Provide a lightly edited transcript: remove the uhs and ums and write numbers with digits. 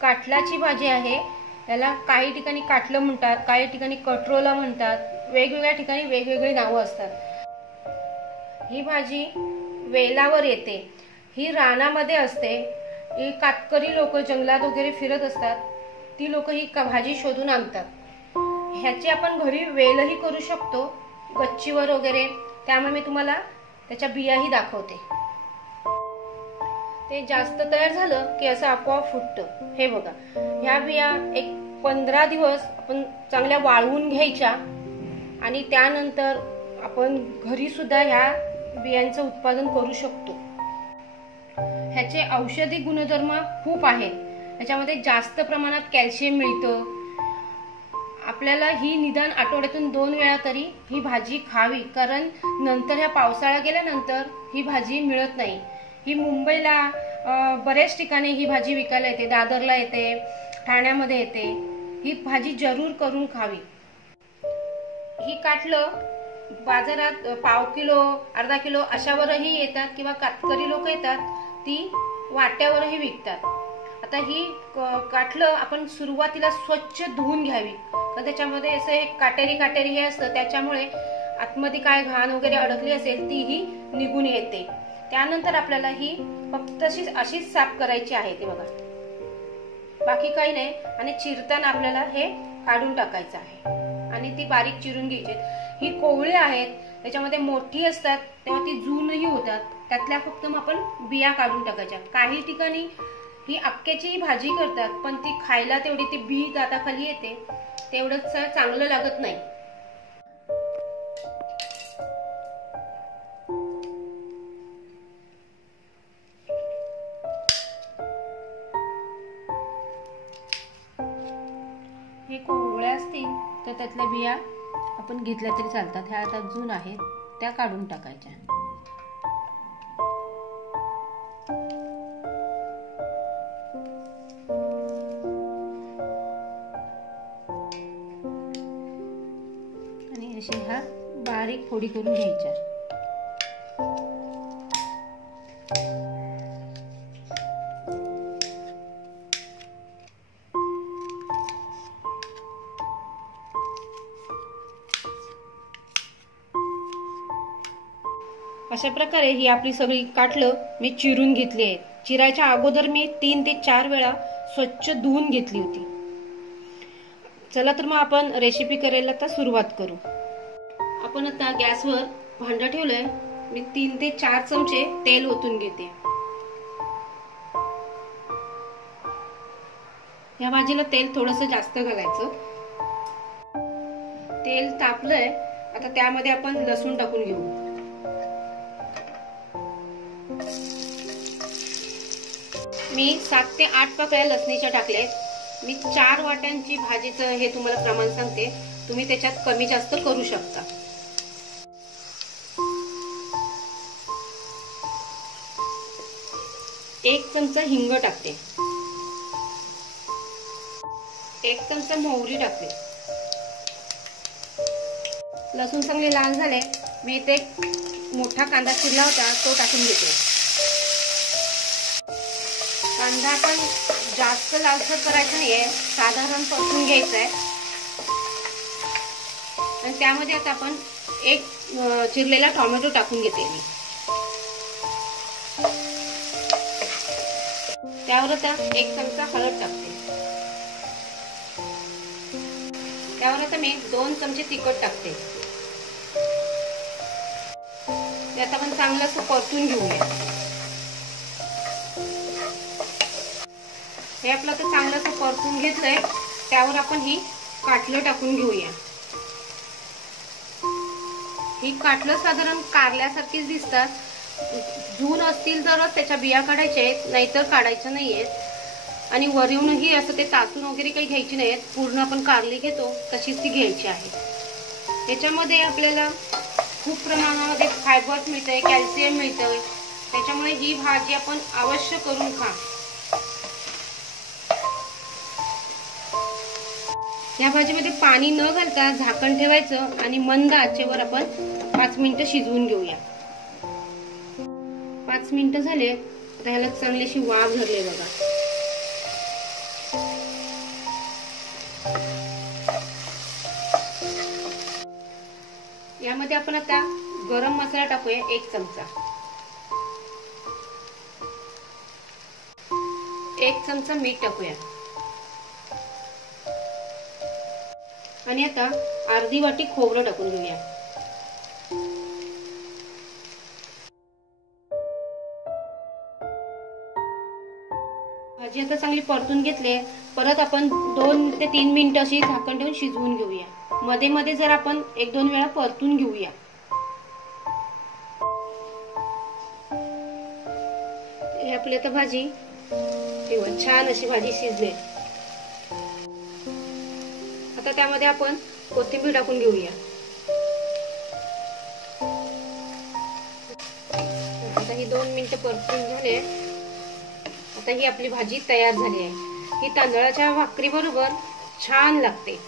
काटलाची भाजी आहे। याला काही ठिकाणी काटलं म्हणतात, काही ठिकाणी कटरोला म्हणतात, वेगवेगळ्या ठिकाणी वेगवेगळी नावं असतात। ही भाजी वेलावर येते, ही रानामध्ये असते। ही कातकरी लोक जंगलात वगैरे फिरत असतात, ती लोक ही भाजी शोधून आणतात। ह्याची आपण घरी वेलही करू शकतो गच्चीवर वगैरे, त्यामुळे मी तुम्हाला त्याच्या बियाही दाखवते। ते जास्त तयार झालं की असं आपोआप फुटतं। हे बघा, ह्या बिया एक 15 दिवस आपण चांगल्या वाळवून घ्यायच्या आणि त्यानंतर आपण घरी सुद्धा ह्या बियांचं उत्पादन करू शकतो। ह्याचे औषधी गुणधर्म खूप आहेत। ह्याच्यामध्ये जास्त प्रमाणात कॅल्शियम मिळतं। आपल्याला ही निदान आठवड्यातून 2 वेळा तरी ही भाजी खावी, कारण नंतर ह्या पावसाळा गेल्यानंतर ही भाजी मिळत नाही। ही मुंबईला बऱ्याच ठिकाणी ही भाजी विकायला येते, दादरला येते, ठाण्यामध्ये येते। ही भाजी जरूर करून खावी। ही काटलं बाजारात पाव किलो, अर्धा किलो अशावरही येतात किंवा कातकरी लोक येतात, ती वाट्यावरही विकतात। आता ही काटलं आपण सुरुवातीला स्वच्छ धुवून घ्यावी, तर त्याच्यामध्ये असं एक काटेरी हे असतं, त्याच्यामुळे आतमध्ये काय घाण वगैरे अडकली असेल तीही निघून येते। त्यानंतर आपल्याला ही फक्त अशीच साफ करायची आहे, ते बघा, बाकी काही नाही। आणि चिरताना आपल्याला हे काढून टाकायचं आहे आणि ती बारीक चिरून घ्यायची। ही कोवळी आहेत, त्याच्यामध्ये मोठी असतात तेव्हा ती जूनही होतात, त्यातल्या फक्त मग आपण बिया काढून टाकायच्या। काही ठिकाणी ही अक्क्याची भाजी करतात, पण ती खायला तेवढी ती बी दाताखाली येते, तेवढंच चांगलं लागत नाही। हे कोवळ्या असतील तर त्यातल्या बिया आपण घेतल्या तरी चालतात। ह्या आता जून आहेत, त्या काढून टाकायच्या। आणि अशा ह्या बारीक फोडी करून घ्यायच्या। अशा प्रकारे ही आपली सगळी काटलं मी चिरून घेतली आहे। चिरायच्या अगोदर मी 3 ते 4 वेळा स्वच्छ धुवून घेतली होती। चला तर मग आपण रेसिपी करायला आता सुरुवात करू। आपण आता गॅसवर भांडं ठेवलंय, मी 3 ते 4 चमचे तेल ओतून घेते। या भाजीला तेल थोडंसं जास्त घालायचं। तेल तापलंय, आता त्यामध्ये आपण लसूण टाकून घेऊ। मी 7 ते 8 पाकळ्या लसणीच्या टाकल्यात। मी 4 वाट्यांची भाजीचं हे तुम्हाला प्रमाण सांगते, तुम्ही त्याच्यात कमी जास्त करू शकता। एक चमचा हिंग टाकते, 1 चमचा मोहरी टाकते। लसूण चांगले लाल झाले, मी इथे मोठा कांदा चिरला होता तो टाकून घेते। कांदा आपण जास्त लालसर करायचा नाहीये, साधारण परतून घ्यायचा आहे। आणि त्यामध्ये आता आपण एक चिरलेला टोमॅटो टाकून घेते मी। त्यावर आता 1 चमचा हळद टाकते। त्यावर आता मी 2 चमचे तिखट टाकते। ते आता आपण चांगलं असं परतून घेऊया। हे आपलं तर चांगलं असं परतून घेतलंय, त्यावर आपण ही काटलं टाकून घेऊया। ही काटलं साधारण कारल्यासारखीच दिसतात। जून असतील तरच त्याच्या बिया काढायच्या आहेत, नाहीतर काढायच्या नाहीयेत। आणि वरूनही असं ते तासून वगैरे काही घ्यायची नाहीत, पूर्ण आपण कारली घेतो तशीच ती घ्यायची आहे। याच्यामध्ये आपल्याला खूप प्रमाणामध्ये फायबर मिळतंय, कॅल्शियम मिळतंय, त्याच्यामुळे ही भाजी आपण अवश्य करून खा। या भाजीमध्ये पाणी न घालता झाकण ठेवायचं आणि मंद आचेवर आपण 5 मिनिटं शिजवून घेऊया। 5 मिनिटं झाले, आता ह्याला चांगलीशी वाफ धरली बघा। यामध्ये आपण आता गरम मसाला टाकूया 1 चमचा, 1 चमचा मीठ टाकूया आणि आता अर्धी वाटी खोबरं टाकून घेऊया। भाजी आता चांगली परतून घेतली, परत आपण 2 ते 3 मिनिटं अशी झाकण ठेवून शिजवून घेऊया। मध्ये मध्ये जर आपण 1-2 वेळा परतून घेऊया। हे आपली आता भाजी छान अशी भाजी शिजली। आता त्यामध्ये आपण कोथिंबीर टाकून घेऊया। आता ही 2 मिनिटं परतून झाले। आता ही आपली भाजी तयार झाली आहे। ही तांदळाच्या भाकरी बरोबर छान लागते।